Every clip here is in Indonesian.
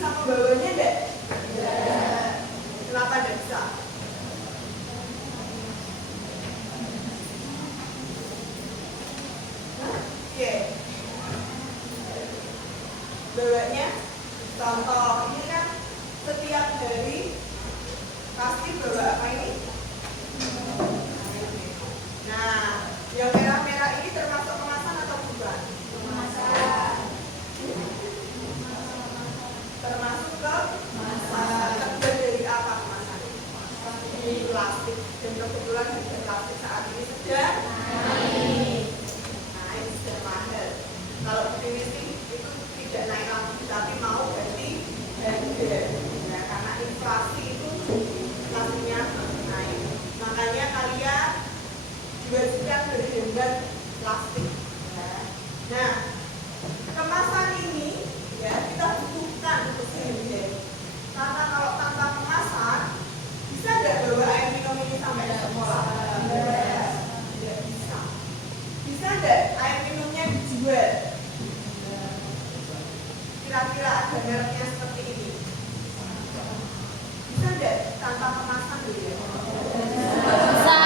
bisa membawanya enggak? Kenapa enggak bisa? Oke. Bawanya contoh ini kan setiap hari pasti bawa apa ini? Nah, yang merah-merah ini termasuk kemasan atau bukan? Kemasan. Termasuk ke kemasan. Terbuat dari apa kemasan? Dari plastik. Dan kebetulan harga plastik saat ini sedang naik. Naik sedang mahal. Kalau begini sih itu tidak naik lagi, tapi mau ganti harga. Nah, karena inflasi itu plastiknya naik. Makanya kalian diwajibkan berhemat plastik. Nah, kemasan ini ya kita butuhkan untuk sehari-hari. Karena kalau tanpa kemasan bisa nggak bawa air minum ini sampai ke sekolah? Tidak bisa. Bisa nggak air minumnya dijual? Kira-kira ada mereknya seperti ini. Bisa nggak tanpa kemasan dulu ya? Bisa.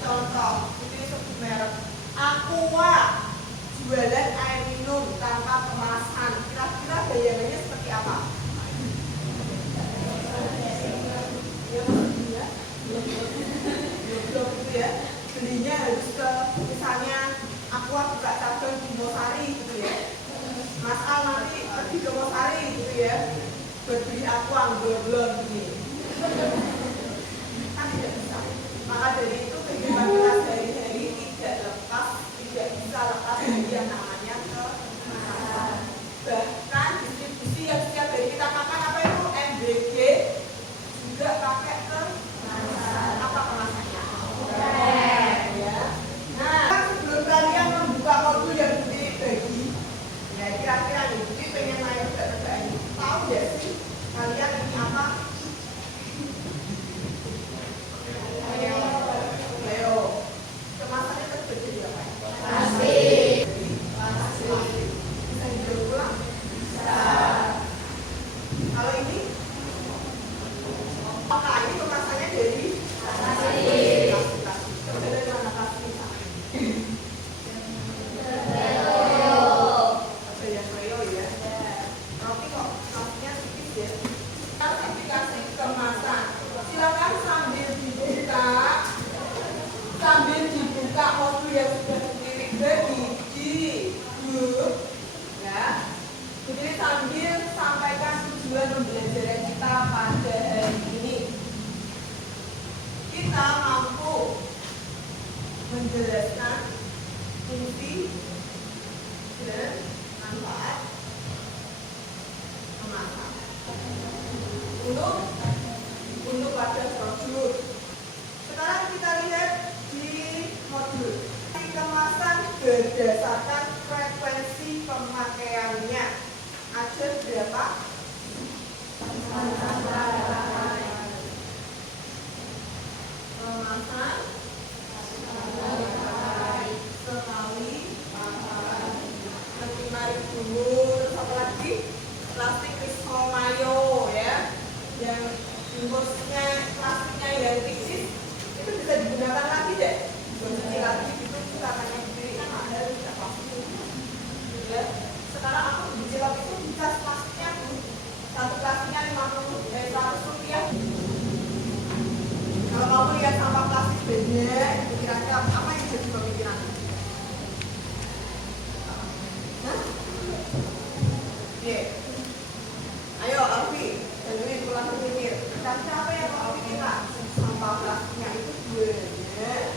Contoh, ini sebut merek Aqua, jualan air minum tanpa kemasan. Kira-kira bayangannya seperti apa? Belum gitu ya. Belinya harus ke misalnya Aqua buka cabang di Mosari gitu ya. Mas Al nanti pergi ke Mosari gitu ya. Buat beli Aqua belum gini. Kan tidak bisa. Maka dari itu kehidupan kita sehari-hari tidak bisa lepas dari yang namanya kemasan. Bahkan distribusi yang setiap hari kita makan apa itu MBG juga pakai kemasan. Apa kemasannya? Ya. Nah, sebelum kalian membuka modul yang bukti bagi, ya kira-kira nih bukti pengen main juga ini. Tahu nggak sih kalian ini apa? Leo, kemasannya terbuat dari apa? Plastik. Plastik. Bisa didaur ulang? Bisa. Kalau ini? Apakah ini kemasannya dari plastik? Plastik. Coba dari mana plastik? Ada yang Leo ya? Roti kok plastiknya tipis ya? Klasifikasi kemasan. Silakan sambil dibuka modul yang sudah dilirik bagi di grup ya. Jadi sambil sampaikan tujuan pembelajaran kita pada hari ini. Kita mampu menjelaskan fungsi dan manfaat kemasan untuk pada prosedur. Sekarang kita lihat di modul kemasan berdasarkan frekuensi pemakaiannya. Ada berapa? Kemasan sekali pakai bumbu, apa lagi? Plastik risol mayo ya. Yang bungkusnya plastiknya yang tipis itu bisa digunakan lagi deh. Cuci lagi gitu katanya sendiri kan ada tidak pasti. Ya. Sekarang aku di cilok itu bisa plastiknya satu plastiknya 100 rupiah. Kalau kamu lihat sampah plastik beda, kira-kira apa yang jadi pemikiran? Oke. Ayo Alfi, dengerin pulang berpikir. Kira-kira apa yang mau Alfi kira? Sampah plastiknya itu banyak.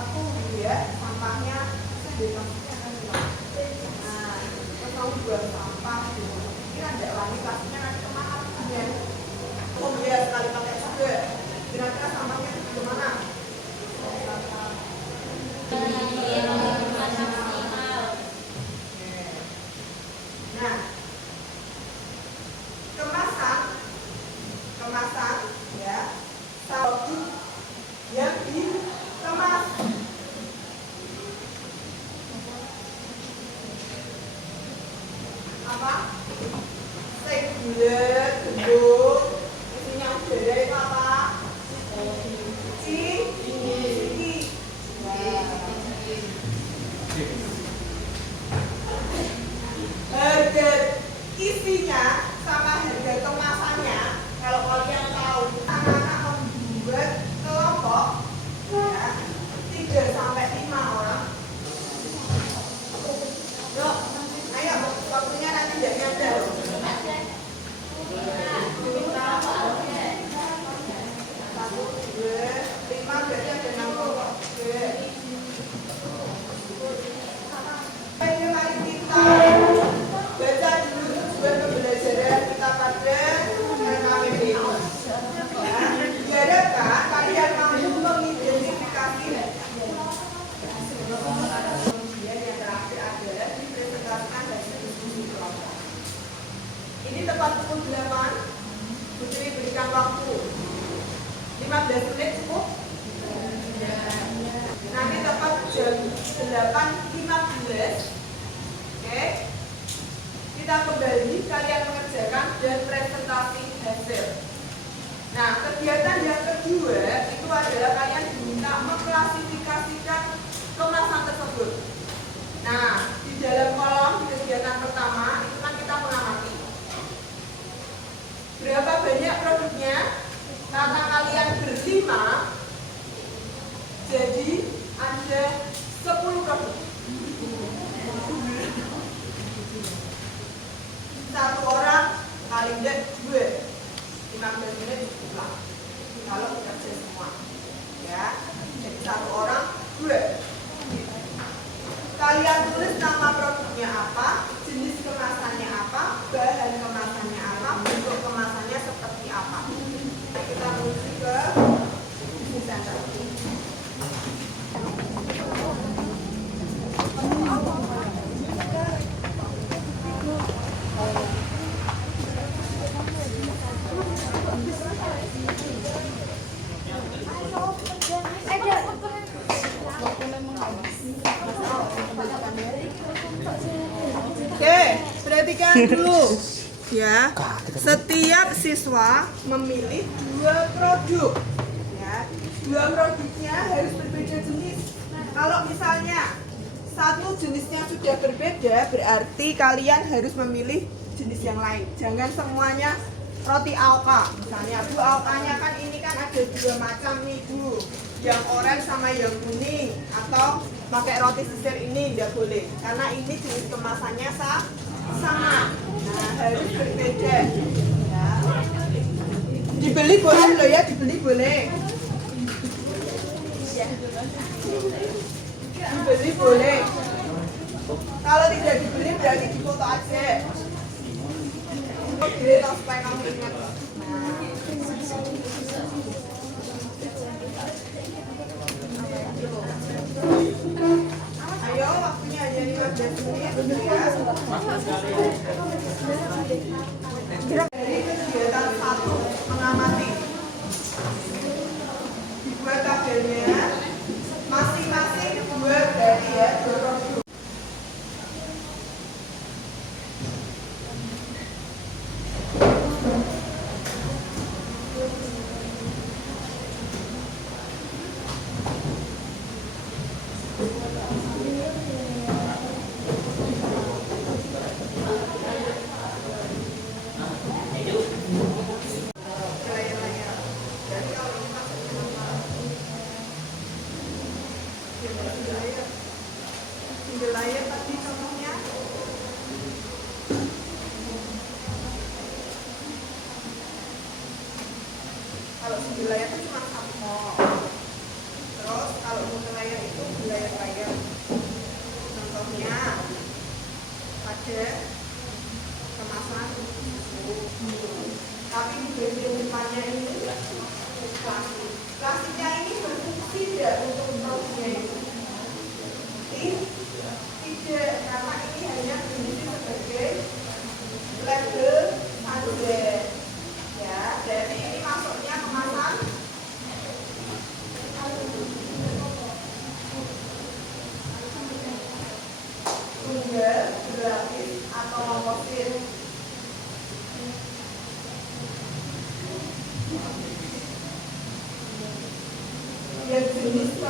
Aku lihat sampahnya plastiknya kan hilang. Nah, terus kamu buang sampah gitu. Kira ada lagi plastiknya nanti kemana? Ya. Aku lihat sekali pakai juga. Kira-kira sampahnya itu kemana? Nah, kemasan ya, produk yang dikemas. bulat, gembung, isinya udara itu apa? Ciki. Harga isinya sama harga kemasannya, kalau kalian tahu, anak-anak membuat kelompok ya, 3 sampai 5 orang. Yuk, ayo waktunya nanti tidak nyampe loh. Ini tepat pukul 8. Putri berikan waktu 15 menit cukup? Nanti tepat jam 8.15. Oke. Kita kembali, kalian mengerjakan dan presentasi hasil. Nah, kegiatan yang kedua itu adalah kalian diminta mengklasifikasikan kemasan tersebut. Nah, di dalam kolom di kegiatan pertama itu kan kita mengamati berapa banyak produknya. Karena kalian berlima, jadi ada 10 produk. Satu orang kali 2, 15 menit cukup lah kalau kerja semua ya. Jadi satu orang 2. Kalian tulis nama produknya apa, jenis kemasannya apa, bahan kemasannya apa, bentuk kemasannya seperti apa. Kita menuju ke bisnis center. Oke, perhatikan dulu ya. Setiap siswa memilih 2 produk ya. 2 produknya harus berbeda jenis. Kalau misalnya satu jenisnya sudah berbeda, berarti kalian harus memilih jenis yang lain. Jangan semuanya roti alka. Misalnya Bu, alkanya kan ini kan ada 2 macam nih Bu, yang oranye sama yang kuning, atau pakai roti sisir ini tidak boleh karena ini jenis kemasannya sama. Nah, harus berbeda ya. Dibeli boleh loh ya, dibeli boleh. Dibeli boleh. Kalau tidak dibeli berarti difoto aja. Oke, supaya kamu ingat. Ayo, waktunya hanya 15 menit ya. Dari kegiatan 1 mengamati, dibuat tabelnya masing-masing buat dari ya 2 produk. Layar tadi contohnya. Kalau layar itu cuma 1 Terus kalau layar itu layar. Contohnya pada kemasan tapi di bagian depannya ini plastik. Plastiknya ini berfungsi tidak untuk produknya itu? Tidak, karena ini hanya berfungsi sebagai label saja. Ya, jadi ini masuknya kemasan tunggal, gratis atau komposit.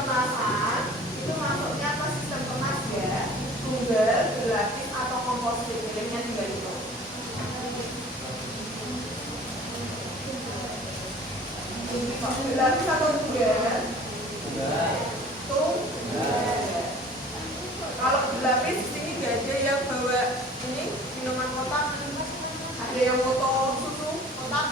kemasan itu masuknya ke sistem kemas ya, tunggal, berlapis atau komposit, pilihnya 3 itu. Berlapis atau tunggal? Tunggal. Kalau berlapis sini gak ada yang bawa ini minuman kotak, ada yang foto susu kotak.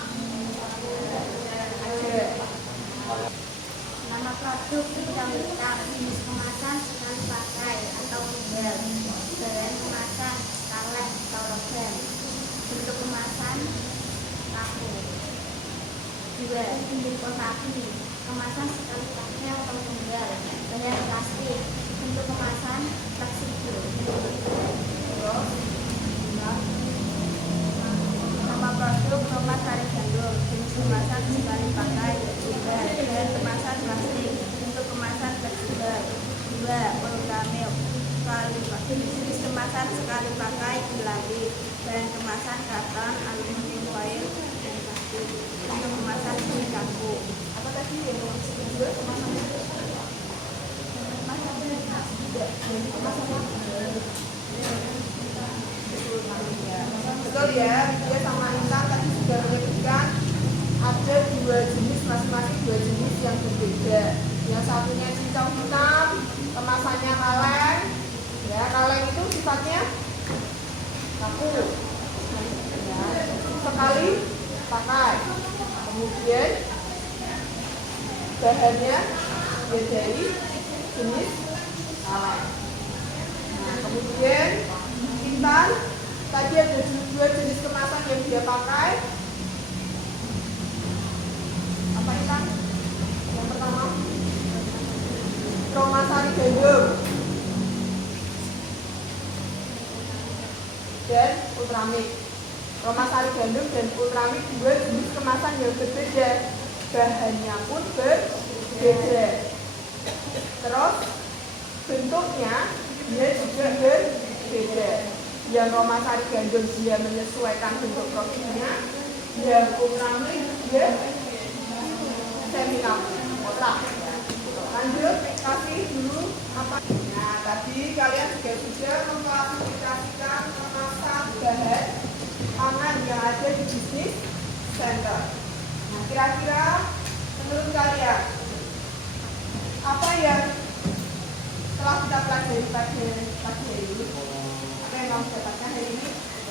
Nama produk bintang-bintang, jenis kemasan sekali pakai atau tunggal, bahan kemasan kaleng atau logam, bentuk kemasan tahu. 2. Kotapi, kemasan sekali pakai atau tunggal, bahan plastik, bentuk kemasan fleksibel. Nama produk Roma Sari Gandum, jenis kemasan sekali pakai, tunggal, bahan kemasan plastik, bentuk kemasan fleksibel. 2. Ultramilk, jenis kemasan sekali pakai, geladi, bahan kemasan karton, aluminium foil, dan plastik, bentuk kemasan silicaku. Apa tadi yang maksudnya juga kemasannya? Betul ya, dia sama Intan tadi sudah menyebutkan ada 2 jenis, masing-masing 2 jenis yang berbeda. Yang satunya cincau hitam, kemasannya kaleng. Ya, kaleng itu sifatnya kaku. Ya, sekali pakai. Kemudian bahannya ya dari jenis kaleng. Nah, kemudian Intan tadi ada 2 jenis kemasan yang dia pakai. Apa Intan? Yang pertama Roma Sari Gandum dan Ultramilk. Roma Sari Gandum dan Ultramilk 2 jenis kemasan yang berbeda, bahannya pun berbeda. Terus bentuknya dia juga berbeda. Yang Roma Sari Gandum dia menyesuaikan bentuk produknya, yang Ultramilk dia semi kotak. Lanjut, kasih dulu apa? Nah, tadi kalian juga sudah mengklasifikasikan kemasan bahan pangan yang ada di bisnis center. Nah, kira-kira menurut kalian apa yang telah kita pelajari pada pagi hari ini? Apa yang kamu dapatkan hari ini?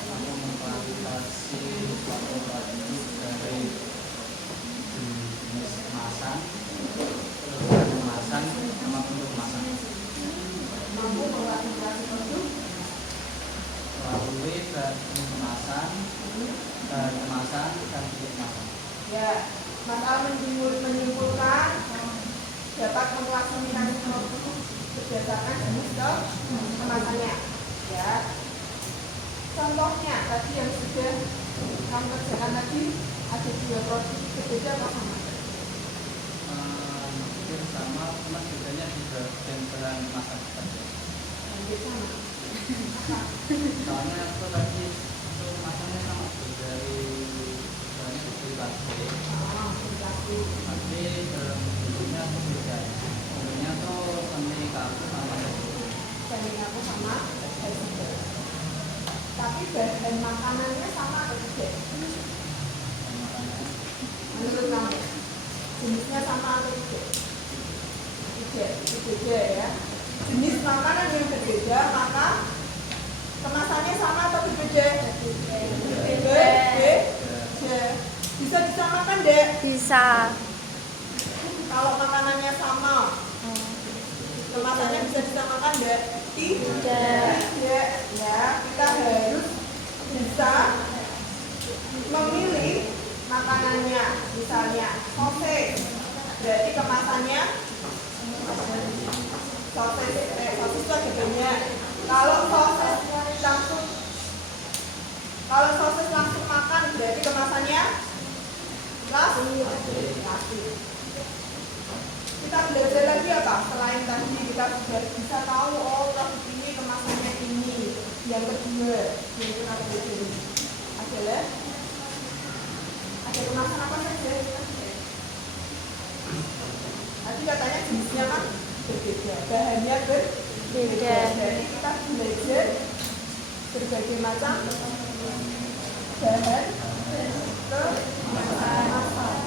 Mengklasifikasi suatu produk dari jenis kemasan, kemasan sama bentuk kemasan. Mampu mengklasifikasi produk Melalui bahan kemasan, dan bentuk kemasan. ya, Mas Al menyimpulkan dapat mengklasifikasi produk berdasarkan jenis kemasannya. Ya, contohnya tadi yang sudah kamu kerjakan tadi ada 2 produk berbeda apa sama? Mungkin sama, cuma bedanya di bahan kemasan. Hampir sama. Soalnya aku tadi itu kemasannya sama dari bahannya dari plastik. Plastik. Tapi bentuknya tuh beda. Bentuknya tuh semi kaku sama Banding aku sama fleksibel. Tapi bahan makanannya sama atau tidak? Menurut kamu jenisnya sama atau tidak? Tidak, berbeda ya. Jenis makanan yang berbeda, maka kemasannya sama atau berbeda? Berbeda. Bisa disamakan deh? Bisa. Kalau makanannya sama, kemasannya bisa disamakan deh? Tidak. Ya, kita harus bisa memilih makanannya. Misalnya sosis, berarti kemasannya sosis itu ada banyak. Kalau sosis langsung makan, berarti kemasannya plastik. Kita belajar lagi apa? Selain tadi kita sudah bisa tahu, oh produk ini kemasannya ini. Yang kedua yang kita belajar adalah ada kemasan apa saja? Tadi katanya jenisnya kan berbeda. Bahannya berbeda. Jadi kita belajar berbagai macam bahan kemasan.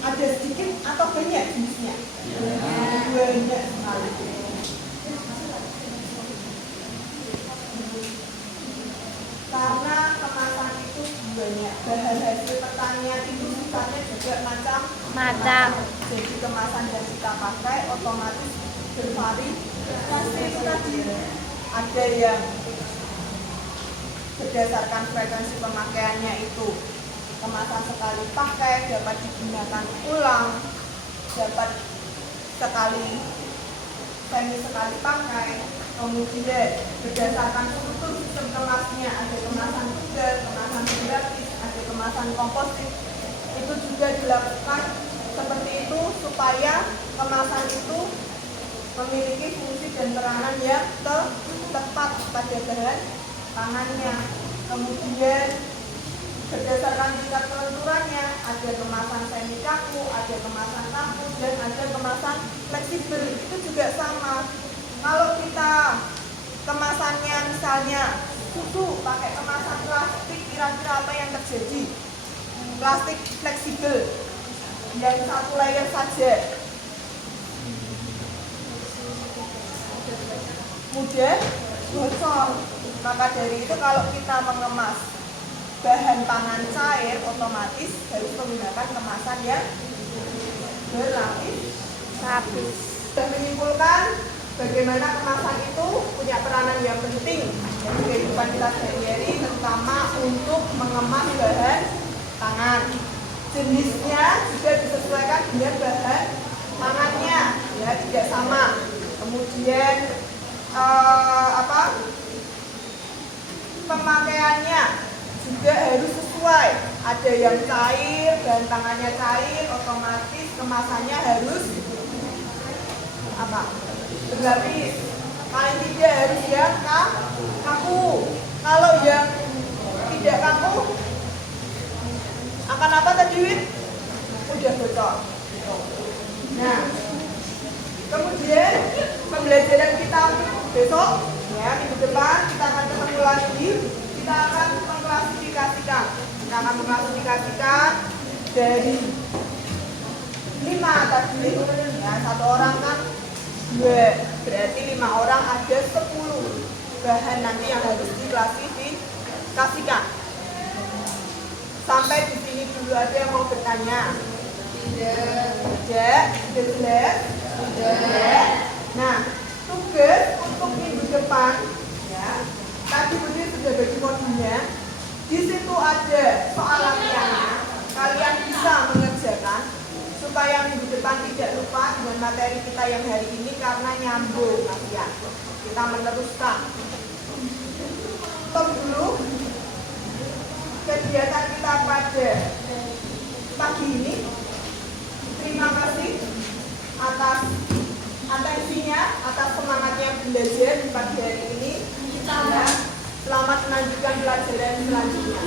Ada sedikit atau banyak jenisnya? Banyak sekali. Karena kemasan itu banyak, bahan hasil pertanian itu sifatnya juga macam-macam. Jadi kemasan yang kita pakai otomatis bervariasi tadi. Ada yang berdasarkan frekuensi pemakaiannya itu kemasan sekali pakai dapat digunakan ulang, dapat sekali pakai. Kemudian berdasarkan struktur sistem kemasnya ada kemasan tunggal, kemasan gratis, ada kemasan komposit. Itu juga dilakukan seperti itu supaya kemasan itu memiliki fungsi dan peranan yang tepat pada bahan pangannya. Kemudian berdasarkan tingkat kelenturannya ada kemasan semi kaku, ada kemasan kaku, dan ada kemasan fleksibel. Itu juga sama. Kalau kita kemasannya misalnya susu pakai kemasan plastik, kira-kira apa yang terjadi? Plastik fleksibel yang satu layer saja, mudah bocor. Maka dari itu kalau kita mengemas bahan pangan cair, otomatis harus menggunakan kemasan yang berlapis. Dan menyimpulkan bagaimana kemasan itu punya peranan yang penting dalam kehidupan kita sehari-hari, terutama untuk mengemas bahan pangan. Jenisnya juga disesuaikan dengan bahan pangannya, ya tidak sama. Kemudian pemakaiannya juga harus sesuai. Ada yang cair, bahan pangannya cair, otomatis kemasannya harus berlapis. Paling tidak harus yang kaku. Kalau yang tidak kaku akan apa tadi, Win? Udah bocor. Nah, kemudian pembelajaran kita besok, ya minggu depan kita akan ketemu lagi. Kita akan mengklasifikasikan. Kita akan mengklasifikasikan dari 5 tadi. Ya, satu orang kan 2, berarti 5 orang ada 10 bahan nanti yang harus diklasifikasikan. Sampai di sini dulu ada yang mau bertanya? Tidak, jelas. Nah, tugas untuk minggu depan, ya, tadi Budi sudah bagi modulnya. Di situ ada soal latihannya. Kalian bisa mengerjakan supaya minggu depan tidak lupa dengan materi kita yang hari ini karena nyambung latihan. Kita meneruskan. Stop dulu kegiatan kita pada pagi ini. Terima kasih atas atensinya, atas semangatnya belajar di pagi hari ini. Selamat melanjutkan pelajaran selanjutnya.